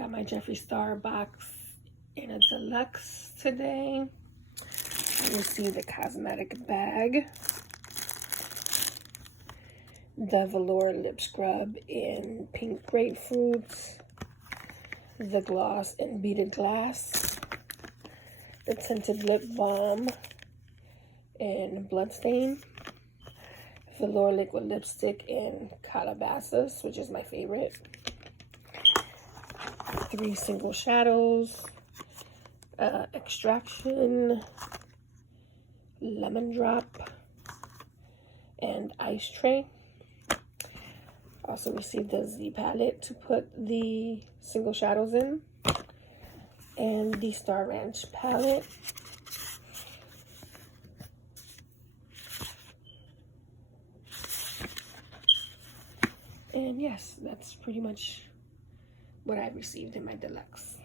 Got my Jeffree Star box in a deluxe today. I received a cosmetic bag, the velour lip scrub in pink grapefruit, the gloss in beaded glass, the tinted lip balm in bloodstain, velour liquid lipstick in Calabasas, which is my favorite, 3 single shadows, extraction, lemon drop, and ice tray. Also received the Z palette to put the single shadows in, and the Star Ranch palette. And yes, that's pretty much what I received in my deluxe.